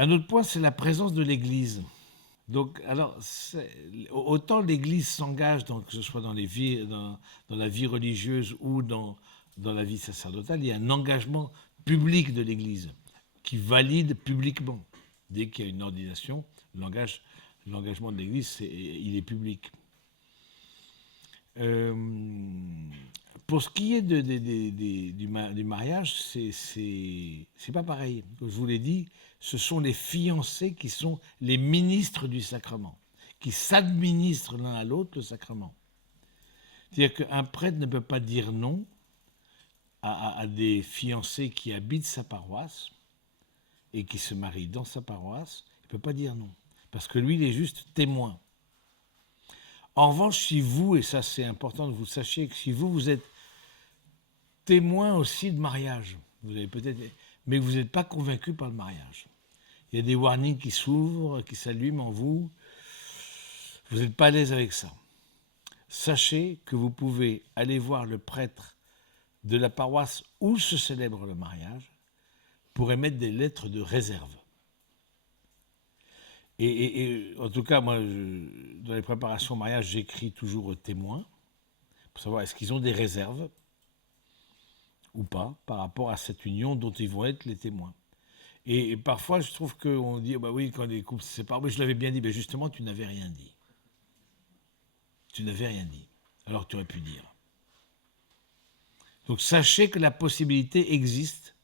Un autre point, c'est la présence de l'Église. Donc, alors, autant l'Église s'engage, donc, que ce soit dans la vie religieuse ou dans la vie sacerdotale, il y a un engagement public de l'Église qui valide publiquement. Dès qu'il y a une ordination, l'engagement de l'Église, il est public. Pour ce qui est du mariage, c'est pas pareil. Comme je vous l'ai dit, ce sont les fiancés qui sont les ministres du sacrement, qui s'administrent l'un à l'autre le sacrement. C'est-à-dire qu'un prêtre ne peut pas dire non à des fiancés qui habitent sa paroisse et qui se marient dans sa paroisse. Il ne peut pas dire non, parce que lui, il est juste témoin. En revanche, si vous, et ça c'est important que vous sachiez, que si vous êtes témoin aussi de mariage, vous avez peut-être, mais que vous n'êtes pas convaincu par le mariage. Il y a des warnings qui s'ouvrent, qui s'allument en vous. Vous n'êtes pas à l'aise avec ça. Sachez que vous pouvez aller voir le prêtre de la paroisse où se célèbre le mariage pour émettre des lettres de réserve. Et en tout cas, moi, dans les préparations au mariage, j'écris toujours aux témoins pour savoir est-ce qu'ils ont des réserves ou pas par rapport à cette union dont ils vont être les témoins. Et parfois, je trouve qu'on dit, bah oui, quand les couples se séparent, mais je l'avais bien dit, mais justement, tu n'avais rien dit. Tu n'avais rien dit, alors tu aurais pu dire. Donc sachez que la possibilité existe.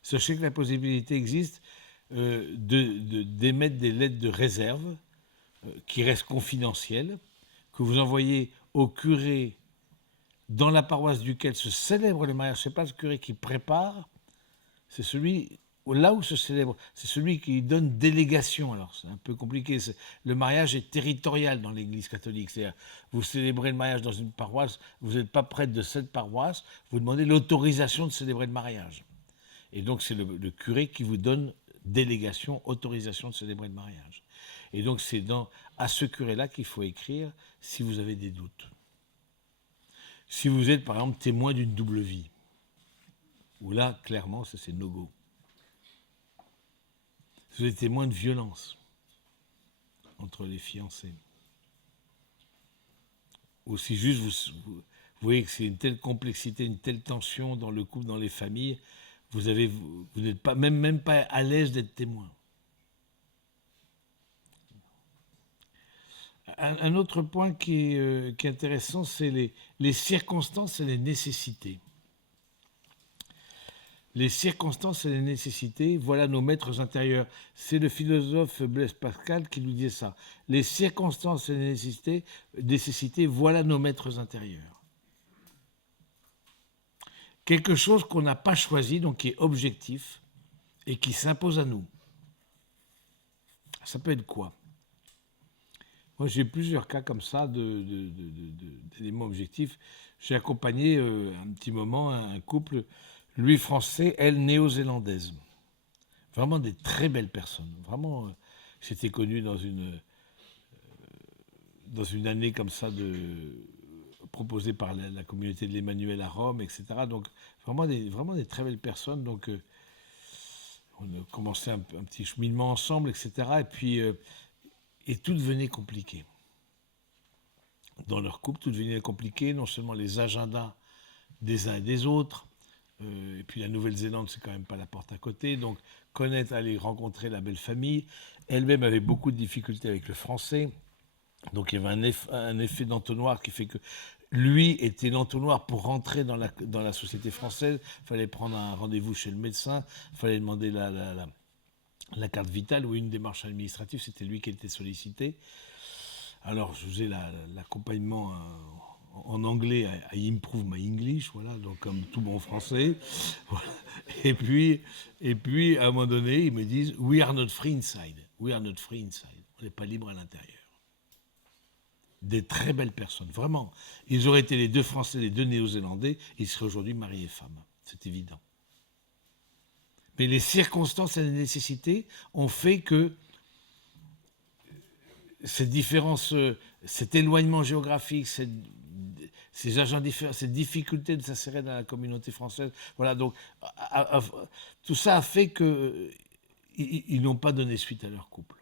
Sachez que la possibilité existe d'émettre des lettres de réserve qui restent confidentielles, que vous envoyez au curé dans la paroisse duquel se célèbre le mariage. Ce n'est pas le curé qui prépare, c'est celui là où se célèbre, c'est celui qui donne délégation. Alors c'est un peu compliqué. Le mariage est territorial dans l'Église catholique. C'est-à-dire, vous célébrez le mariage dans une paroisse, vous n'êtes pas prêtre de cette paroisse, vous demandez l'autorisation de célébrer le mariage. Et donc c'est le curé qui vous donne délégation, autorisation de célébrer le mariage. Et donc c'est à ce curé-là qu'il faut écrire si vous avez des doutes. Si vous êtes par exemple témoin d'une double vie, où là clairement c'est no-go. Si vous êtes témoin de violence entre les fiancés, ou si juste vous voyez que c'est une telle complexité, une telle tension dans le couple, dans les familles, vous n'êtes pas, même pas à l'aise d'être témoin. Un autre point qui est intéressant, c'est les circonstances et les nécessités. Les circonstances et les nécessités, voilà nos maîtres intérieurs. C'est le philosophe Blaise Pascal qui nous disait ça. Les circonstances et les nécessités, voilà nos maîtres intérieurs. Quelque chose qu'on n'a pas choisi, donc qui est objectif et qui s'impose à nous. Ça peut être quoi ? Moi, j'ai plusieurs cas comme ça d'éléments objectifs. J'ai accompagné un petit moment un couple, lui français, elle néo-zélandaise. Vraiment des très belles personnes. Vraiment, j'étais connu dans une année comme ça proposée par la communauté de l'Emmanuel à Rome, etc. Donc, vraiment des très belles personnes. Donc, on a commencé un petit cheminement ensemble, etc. Et puis, et tout devenait compliqué. Dans leur couple, tout devenait compliqué, non seulement les agendas des uns et des autres, et puis la Nouvelle-Zélande, c'est quand même pas la porte à côté, donc aller rencontrer la belle famille. Elle-même avait beaucoup de difficultés avec le français, donc il y avait un effet d'entonnoir qui fait que lui était l'entonnoir pour rentrer dans la société française. Il fallait prendre un rendez-vous chez le médecin, il fallait demander la carte vitale ou une démarche administrative, c'était lui qui était sollicité. Alors, je faisais l'accompagnement en anglais, I improve my English, voilà, donc comme tout bon français. Voilà. Et puis, à un moment donné, ils me disent, we are not free inside. We are not free inside. On n'est pas libre à l'intérieur. Des très belles personnes, vraiment. Ils auraient été les deux Français, les deux Néo-Zélandais, ils seraient aujourd'hui mariés et femmes. C'est évident. Mais les circonstances et les nécessités ont fait que cette différence, cet éloignement géographique, ces agents différents, cette difficulté de s'insérer dans la communauté française, voilà, donc tout ça a fait que ils n'ont pas donné suite à leur couple.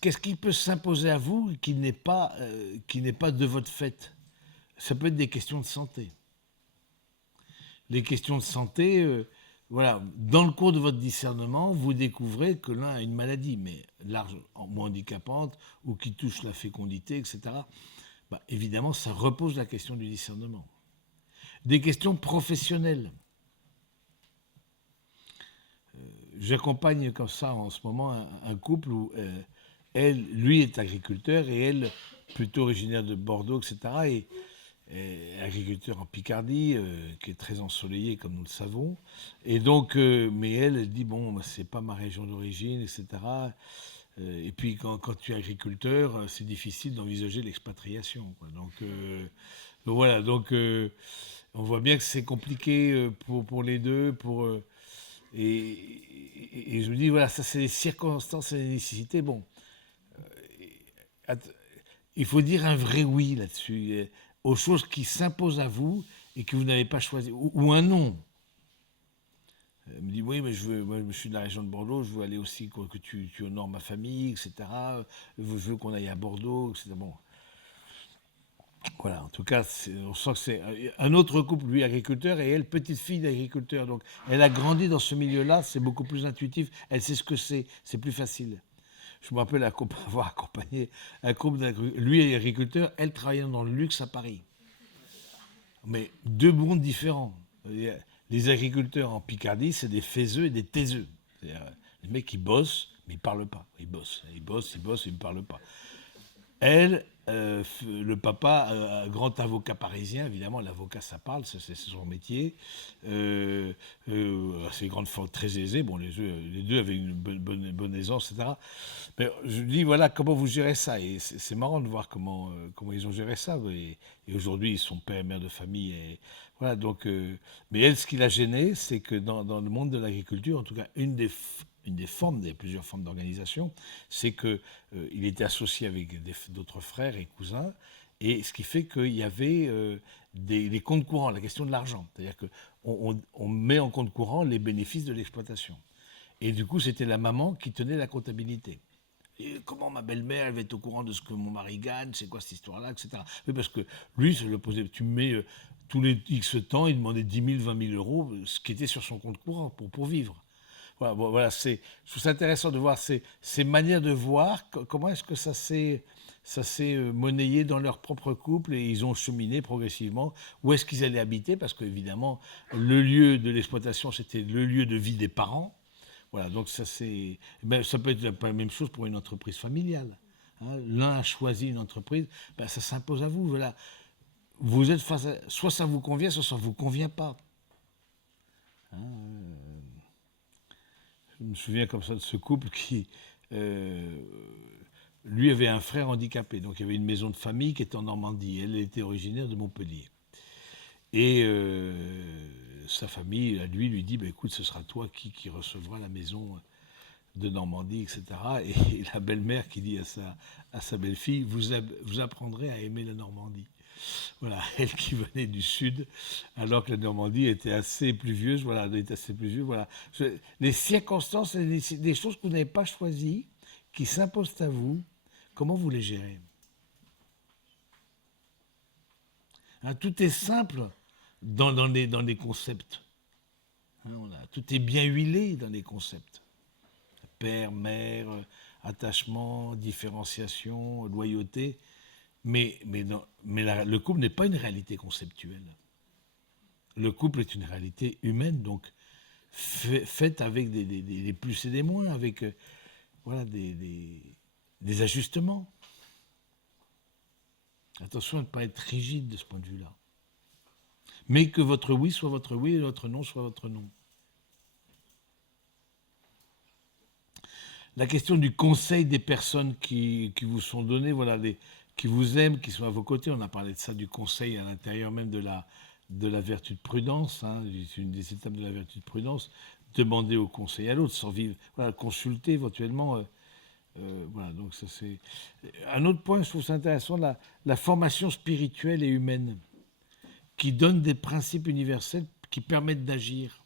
Qu'est-ce qui peut s'imposer à vous qui n'est pas de votre fait? Ça peut être des questions de santé. Les questions de santé, voilà, dans le cours de votre discernement, vous découvrez que l'un a une maladie, mais large, moins handicapante, ou qui touche la fécondité, etc. Bah, évidemment, ça repose la question du discernement. Des questions professionnelles. J'accompagne comme ça en ce moment un couple où lui est agriculteur et elle, plutôt originaire de Bordeaux, etc., et agriculteur en Picardie, qui est très ensoleillé comme nous le savons. Et donc, mais elle dit, bon, bah, c'est pas ma région d'origine, etc. Et puis quand tu es agriculteur, c'est difficile d'envisager l'expatriation, quoi. Donc voilà, donc on voit bien que c'est compliqué pour les deux, et je me dis, voilà, ça c'est les circonstances et les nécessités. Bon, il faut dire un vrai oui là-dessus, aux choses qui s'imposent à vous et que vous n'avez pas choisi, ou un non. Elle me dit, oui, mais moi, je suis de la région de Bordeaux, je veux aller aussi que tu honores ma famille, etc. Je veux qu'on aille à Bordeaux, etc. Bon. Voilà, en tout cas, on sent que c'est un autre couple, lui agriculteur, et elle petite fille d'agriculteur. Donc, elle a grandi dans ce milieu-là, c'est beaucoup plus intuitif, elle sait ce que c'est plus facile. Je me rappelle avoir accompagné un couple d'agriculteurs, lui est agriculteur, elle travaillant dans le luxe à Paris. Mais deux mondes différents. Les agriculteurs en Picardie, c'est des faiseux et des taiseux. C'est-à-dire, les mecs, ils bossent, mais ils ne parlent pas. Ils bossent, ils ne parlent pas. Elle, le papa, grand avocat parisien, évidemment, l'avocat, ça parle, c'est son métier. Ses grandes formes très aisées. Bon, les deux avaient une bonne aisance, etc. Mais je dis, voilà, comment vous gérez ça? Et c'est marrant de voir comment ils ont géré ça. Et aujourd'hui, ils sont père et mère de famille. Et voilà, donc, mais elle, ce qui l'a gêné, c'est que dans le monde de l'agriculture, en tout cas, une des formes, des plusieurs formes d'organisation, c'est qu'il était associé avec d'autres frères et cousins, et ce qui fait qu'il y avait des comptes courants, la question de l'argent. C'est-à-dire qu'on met en compte courant les bénéfices de l'exploitation. Et du coup, c'était la maman qui tenait la comptabilité. Et comment ma belle-mère, elle va être au courant de ce que mon mari gagne, c'est quoi cette histoire-là, etc. Oui, parce que lui, ça le posait, tu me mets tous les X temps, il demandait 10 000, 20 000 euros, ce qui était sur son compte courant pour vivre. Voilà, je trouve ça intéressant de voir ces manières de voir, comment est-ce que ça s'est monnayé dans leur propre couple et ils ont cheminé progressivement. Où est-ce qu'ils allaient habiter? Parce qu'évidemment, le lieu de l'exploitation, c'était le lieu de vie des parents. Voilà, donc ça peut être la même chose pour une entreprise familiale. Hein. L'un a choisi une entreprise, ça s'impose à vous. Voilà. Vous êtes face à, soit ça vous convient, soit ça ne vous convient pas. Hein, je me souviens comme ça de ce couple qui, lui, avait un frère handicapé. Donc il y avait une maison de famille qui était en Normandie. Elle était originaire de Montpellier. Et sa famille, à lui dit, écoute, ce sera toi qui recevra la maison de Normandie, etc. Et la belle-mère qui dit à sa belle-fille, vous apprendrez à aimer la Normandie. Voilà, elle qui venait du sud, alors que la Normandie était assez pluvieuse, voilà, voilà. Les circonstances, des choses que vous n'avez pas choisies, qui s'imposent à vous, comment vous les gérez? Hein, tout est simple dans les concepts. Hein, tout est bien huilé dans les concepts. Père, mère, attachement, différenciation, loyauté. Mais le couple n'est pas une réalité conceptuelle. Le couple est une réalité humaine, donc faite avec des plus et des moins, avec voilà, des ajustements. Attention à ne pas être rigide de ce point de vue-là. Mais que votre oui soit votre oui et votre non soit votre non. La question du conseil des personnes qui vous sont données, voilà, qui vous aiment, qui sont à vos côtés. On a parlé de ça, du conseil à l'intérieur même de la vertu de prudence. Hein, c'est une des étapes de la vertu de prudence. Demander au conseil à l'autre, sans vivre, voilà, consulter éventuellement. Voilà, donc ça c'est un autre point. Je trouve ça intéressant, la formation spirituelle et humaine, qui donne des principes universels qui permettent d'agir.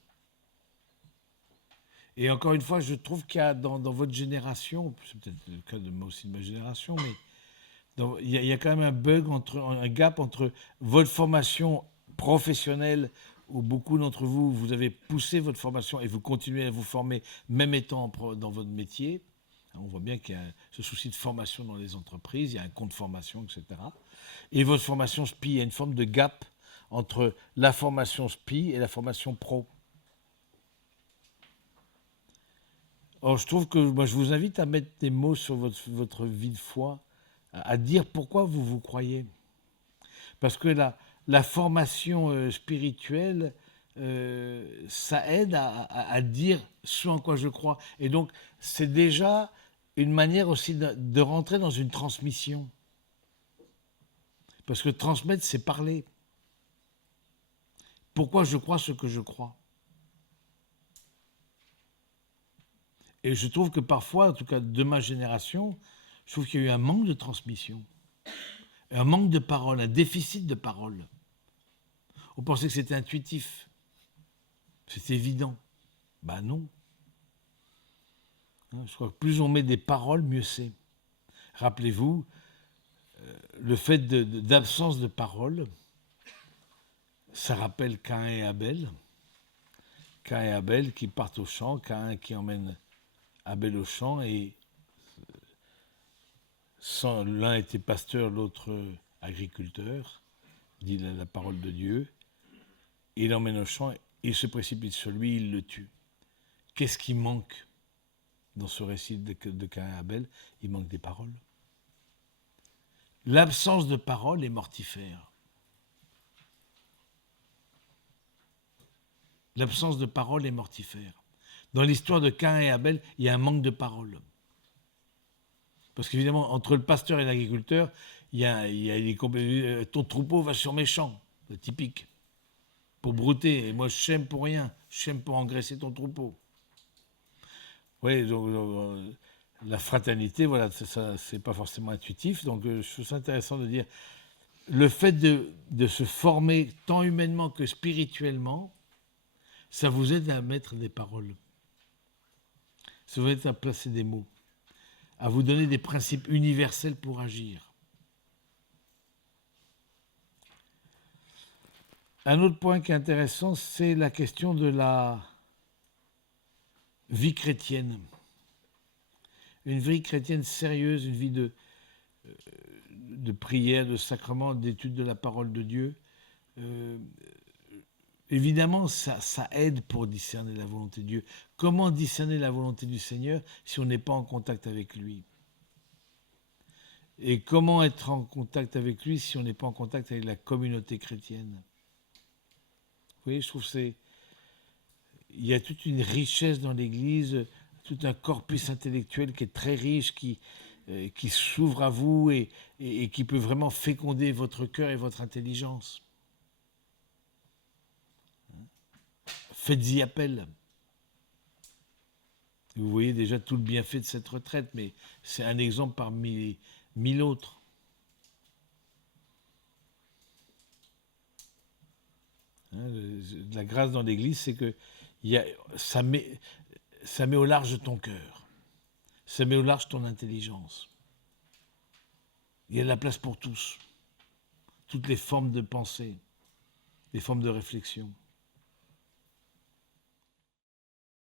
Et encore une fois, je trouve qu'il y a dans votre génération, c'est peut-être le cas de moi aussi de ma génération, mais il y a quand même un gap entre votre formation professionnelle, où beaucoup d'entre vous, vous avez poussé votre formation et vous continuez à vous former, même étant dans votre métier. On voit bien qu'il y a ce souci de formation dans les entreprises, il y a un compte formation, etc. Et votre formation SPI, il y a une forme de gap entre la formation SPI et la formation pro. Or, je trouve que moi, je vous invite à mettre des mots sur votre vie de foi, à dire pourquoi vous vous croyez. Parce que la formation spirituelle, ça aide à dire ce en quoi je crois. Et donc, c'est déjà une manière aussi de rentrer dans une transmission. Parce que transmettre, c'est parler. Pourquoi je crois ce que je crois. Et je trouve que parfois, en tout cas de ma génération, je trouve qu'il y a eu un manque de transmission, un manque de parole, un déficit de parole. On pensait que c'était intuitif, c'était évident. Ben non. Je crois que plus on met des paroles, mieux c'est. Rappelez-vous, le fait d'absence de parole, ça rappelle Caïn et Abel. Caïn et Abel qui partent au champ, Caïn qui emmène Abel au champ, et l'un était pasteur, l'autre agriculteur, dit la parole de Dieu. Il l'emmène au champ, il se précipite sur lui, il le tue. Qu'est-ce qui manque dans ce récit de Caïn et Abel? Il manque des paroles. L'absence de parole est mortifère. L'absence de parole est mortifère. Dans l'histoire de Caïn et Abel, il y a un manque de parole. Parce qu'évidemment, entre le pasteur et l'agriculteur, il y a ton troupeau va sur mes champs, c'est typique. Pour brouter, et moi je sème pour rien, je sème pour engraisser ton troupeau. Oui, donc la fraternité, voilà, ça, c'est pas forcément intuitif, donc je trouve ça intéressant de dire le fait de se former tant humainement que spirituellement, ça vous aide à mettre des paroles, ça vous aide à placer des mots, à vous donner des principes universels pour agir. Un autre point qui est intéressant, c'est la question de la vie chrétienne. Une vie chrétienne sérieuse, une vie de prière, de sacrement, d'étude de la parole de Dieu. Évidemment, ça aide pour discerner la volonté de Dieu. Comment discerner la volonté du Seigneur si on n'est pas en contact avec lui? Et comment être en contact avec lui si on n'est pas en contact avec la communauté chrétienne? Vous voyez, je trouve que il y a toute une richesse dans l'Église, tout un corpus intellectuel qui est très riche, qui s'ouvre à vous et qui peut vraiment féconder votre cœur et votre intelligence. Faites-y appel. Vous voyez déjà tout le bienfait de cette retraite, mais c'est un exemple parmi 1000 autres. La grâce dans l'Église, c'est que ça met au large ton cœur. Ça met au large ton intelligence. Il y a de la place pour tous. Toutes les formes de pensée, les formes de réflexion.